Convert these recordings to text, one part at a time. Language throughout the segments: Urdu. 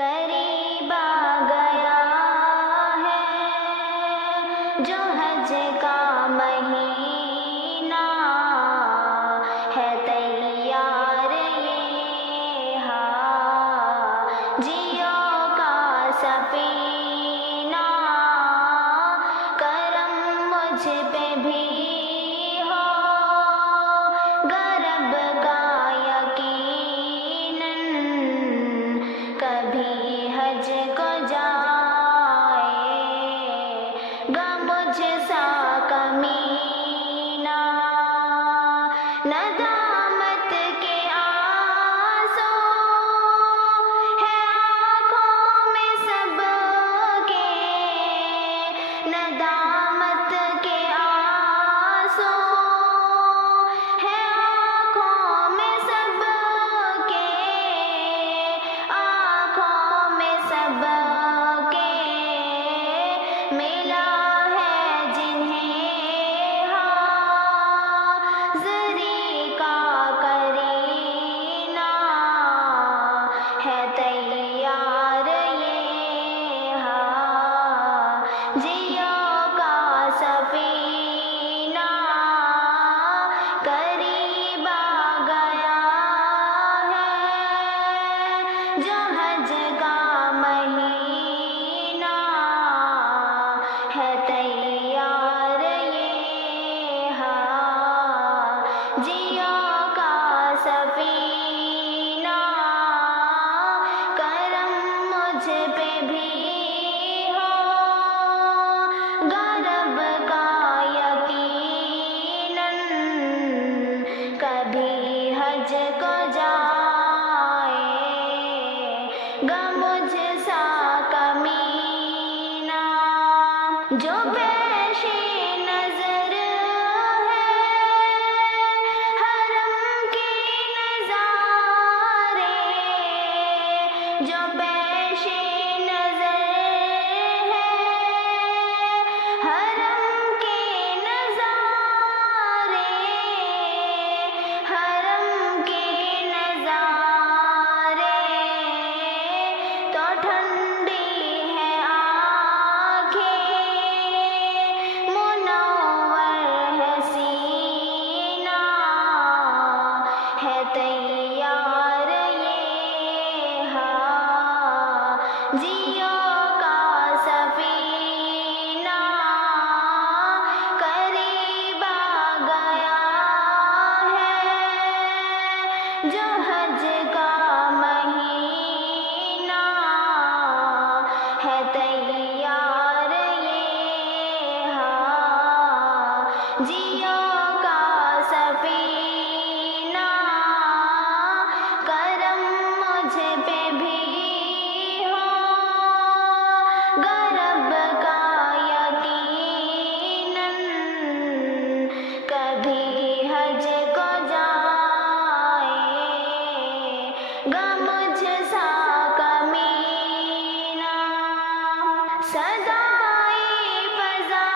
قریب آ گیا ہے جو حج کا مہینہ ہے تیار یہ حاجیوں کا سفینہ کرم مجھ پہ بھی ہو غرب کا یقیناً کبھی حج کو جائے گا مجھ سا کمینہ ندامت کے آنسو ہے آنکھوں میں سب کے ندامت کے آنسو ہے آنکھوں میں سب کے آنکھوں میں سب کے ملا ہے جنہیں حاضری کا کرینہ ہے تیار یہ حاجیوں کا سفینہ قریب آ گیا ہے جو حج کا مہینہ ہے تیار یہ حاجیوں کا سفینہ کرم مجھ پہ بھی ہو غرب کا یقیناً کبھی حج کو جائے گا مجھ سا کمینہ جو پیش نظر ہے حرم کے نظارے جو پیش نظر ہے حرم کے نظارے حرم کے نظارے تو ٹھنڈی ہے آنکھیں منور ہے سینہ ہے تیار یہ حاجیوں کا سفینہ قریب آ گیا ہے جو حج کا مہینہ ہے تیار یہ حاجیوں کا سفینہ کرم مجھ پہ بھی ہو غرب کا یقیناً کبھی حج کو جائے گا مجھ سا کمینہ صدائے فضا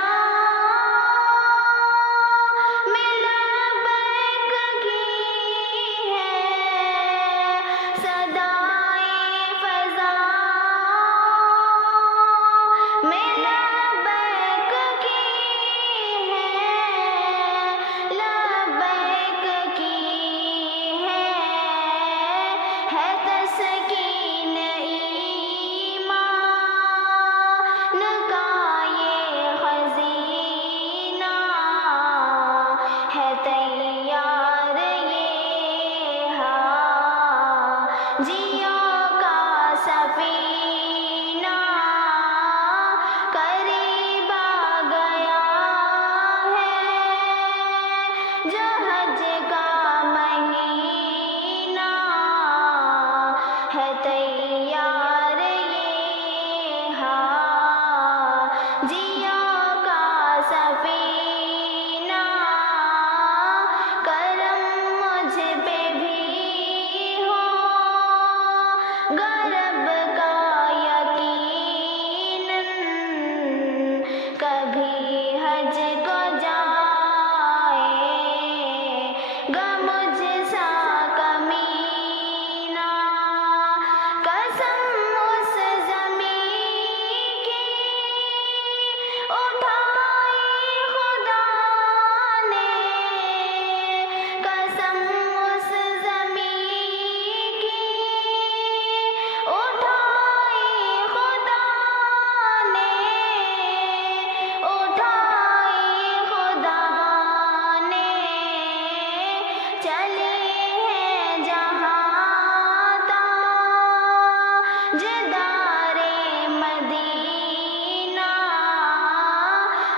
جدارے مدینہ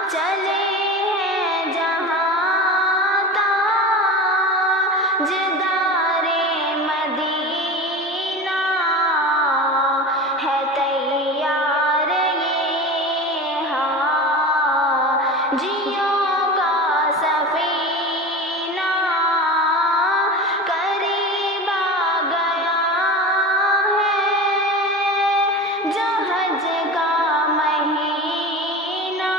چلے ہیں جہاں تاجدارے مدینہ ہے تیار یہ حاجیوں کا سفینہ قریب آ گیا ہے جو حج کا مہینہ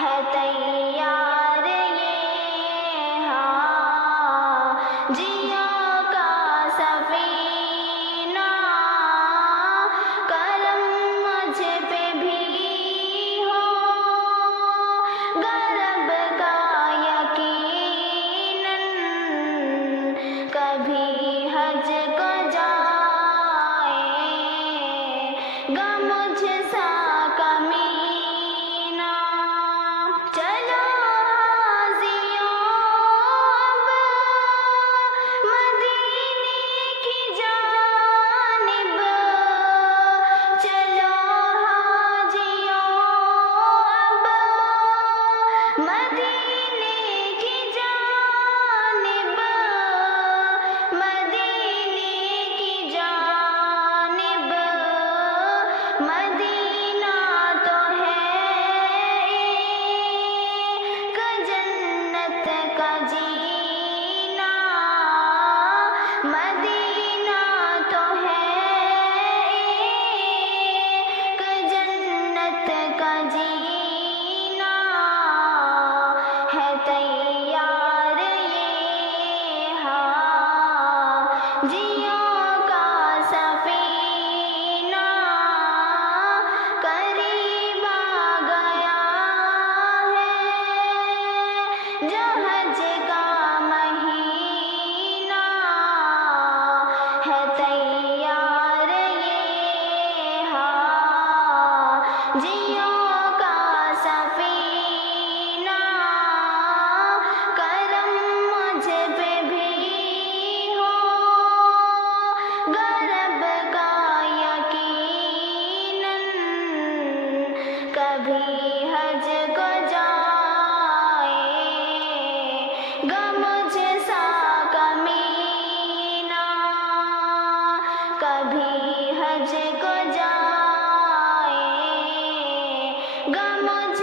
ہے تیار یہ حاجیوں کا سفینہ کرم مجھ پہ بھی ہو غرب کا یقیناً کبھی حج کو جائے گا مجھ سا کمینہ چلو حاجیوں اب مدینے کی جانب چلو حاجیوں اب مدینے کی جانب مدینے کی جانب مدینہ تو ہے ایک جنت کا جینا مدینہ تو ہے ایک جنت کا جینا ہے تیار یہ حاجیوں کا سفینہ قریب آ گیا ہے جو حج کا مہینہ ہے تیار یہ حاجیوں کا سفینہ کرم مجھ پہ بھی ہو غرب کا یقیناً کبھی حج کو جائے گا مجھ سا کمینہ کبھی حج کو جائے گا مجھ